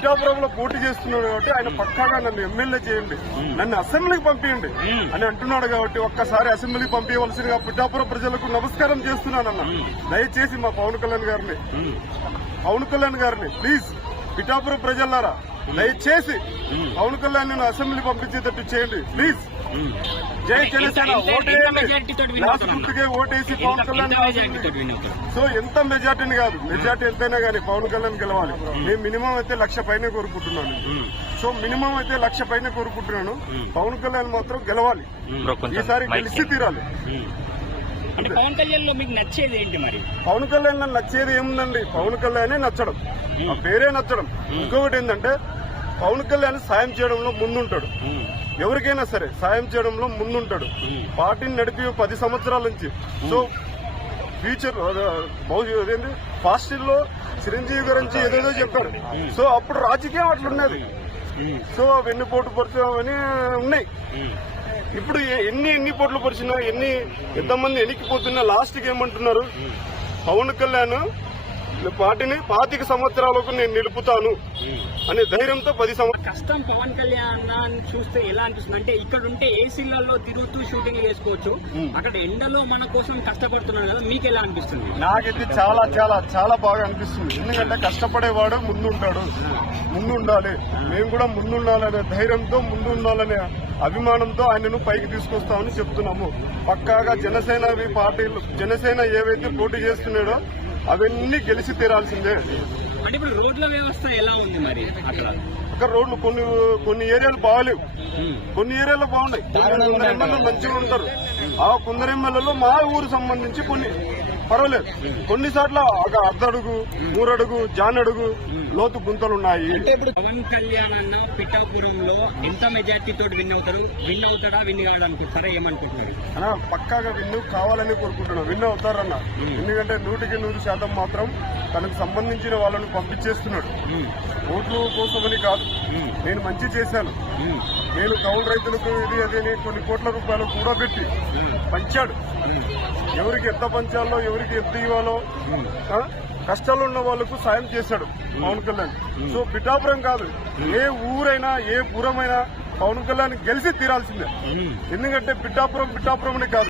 పిఠాపురంలో పోటీ చేస్తున్నాడు కాబట్టి ఆయన పక్కాగా నన్ను ఎమ్మెల్యే చేయండి, నన్ను అసెంబ్లీకి పంపించండి అని అంటున్నాడు కాబట్టి ఒక్కసారి అసెంబ్లీకి పంపించవలసిందిగా పిఠాపురం ప్రజలకు నమస్కారం చేస్తున్నానన్న. దయచేసి మా పవన్ కళ్యాణ్ గారిని ప్లీజ్ పిఠాపురం ప్రజలారా దయచేసి పవన్ కళ్యాణ్ అసెంబ్లీ పంపించేటట్టు చేయండి ప్లీజ్. జై జనసేన, ఓటేసి ఓటేసి పవన్ కళ్యాణ్. సో ఎంత మెజార్టీని కాదు, మెజార్టీ ఎంతైనా కానీ పవన్ కళ్యాణ్ గెలవాలి. నేను మినిమం అయితే 1,00,000 పైన కోరుకుంటున్నాను. సో మినిమం అయితే 1,00,000 పైన కోరుకుంటున్నాను. పవన్ కళ్యాణ్ మాత్రం గెలవాలి, ఈసారి గెలిచి తీరాలి. పవన్ కళ్యాణ్ లో మీకు నచ్చేది ఏంటి మరి? పవన్ కళ్యాణ్ నచ్చేది ఏముందండి, పవన్ కళ్యాణ్ నచ్చడం, ఆ పేరే నచ్చడం. ఇంకొకటి ఏంటంటే పవన్ కళ్యాణ్ సాయం చేయడంలో ముందుంటాడు, ఎవరికైనా సరే సాయం చేయడంలో ముందుంటాడు. పార్టీని నడిపి 10 సంవత్సరాల నుంచి. సో ఫ్యూచర్ అదేంటి ఫాస్ట్ లో చిరంజీవి గురించి ఏదేదో చెప్పారు. సో అప్పుడు రాజకీయం అట్లున్నది. సో వెన్నుపోటు పరిచయం ఉన్నాయి. ఇప్పుడు ఎన్ని పోట్లు పరిచినా ఎంతమంది ఎన్నికిపోతున్నా లాస్ట్కి ఏమంటున్నారు, పవన్ కళ్యాణ్ పార్టీని 25 సంవత్సరాలకు నేను నిలుపుతాను అనే ధైర్యంతో 10 సంవత్సరాలు. కష్టం పవన్ కళ్యాణ్ చూస్తే ఎలా అనిపిస్తుంది అంటే, ఇక్కడ ఉంటే ఏసీలలో తిరుగుతూ షూటింగ్ చేసుకోవచ్చు, అక్కడ ఎండలో మన కోసం కష్టపడుతున్నాను కదా, మీకు ఎలా అనిపిస్తుంది? నాకైతే చాలా చాలా చాలా బాగా అనిపిస్తుంది. ఎందుకంటే కష్టపడేవాడు ముందుంటాడు, ముందుండాలి, మేము కూడా ముందుండాలనే ధైర్యంతో, ముందుండాలనే అభిమానంతో ఆయనను పైకి తీసుకొస్తామని చెప్తున్నాము. పక్కాగా జనసేన ఏవైతే పోటీ చేస్తున్నాడో అవన్నీ గెలిచి తీరాల్సిందే. అంటే ఇప్పుడు రోడ్ల వ్యవస్థ ఎలా ఉంది మరి? అక్కడ రోడ్లు కొన్ని ఏరియాలు బాగాలేవు, కొన్ని ఏరియాలు బాగున్నాయి. కొందరు ఎమ్మెల్యేలు మంచిగా ఉంటారు. ఆ కొందరు ఎమ్మెల్యేలు మా ఊరు సంబంధించి కొన్ని పర్వాలేదు, కొన్నిసార్లు అర్ధడుగు, 3 అడుగు, జానడుగు లోతు గుంతలున్నాయి. పవన్ కళ్యాణ్ అన్న పిఠాపురంలో ఎంత మెజార్టీతో విన్ అవుతారా విన్ కావాలనుకుంటారా, ఏమనుకుంటున్నారు? అన్న పక్కాగా విన్ కావాలని కోరుకుంటున్నాను. విన్ అవుతారన్న, ఎందుకంటే 100% మాత్రం తనకు సంబంధించిన వాళ్ళను పంపించేస్తున్నాడు. ఓట్ల కోసమని కాదు, నేను మంచి చేశాను, నేను కౌలు రైతులకు ఇది అదని కొన్ని కోట్ల రూపాయలు కూడా పెట్టి పంచాడు. ఎవరికి ఎంత పంచాలో, ఎవరికి ఎంత ఇవ్వాలో కష్టాలు ఉన్న వాళ్ళకు సాయం చేశాడు పవన్ కళ్యాణ్. సో పిఠాపురం కాదు, ఏ ఊరైనా ఏ పురమైనా పవన్ కళ్యాణ్ గెలిచి తీరాల్సిందే. ఎందుకంటే పిఠాపురం అని కాదు.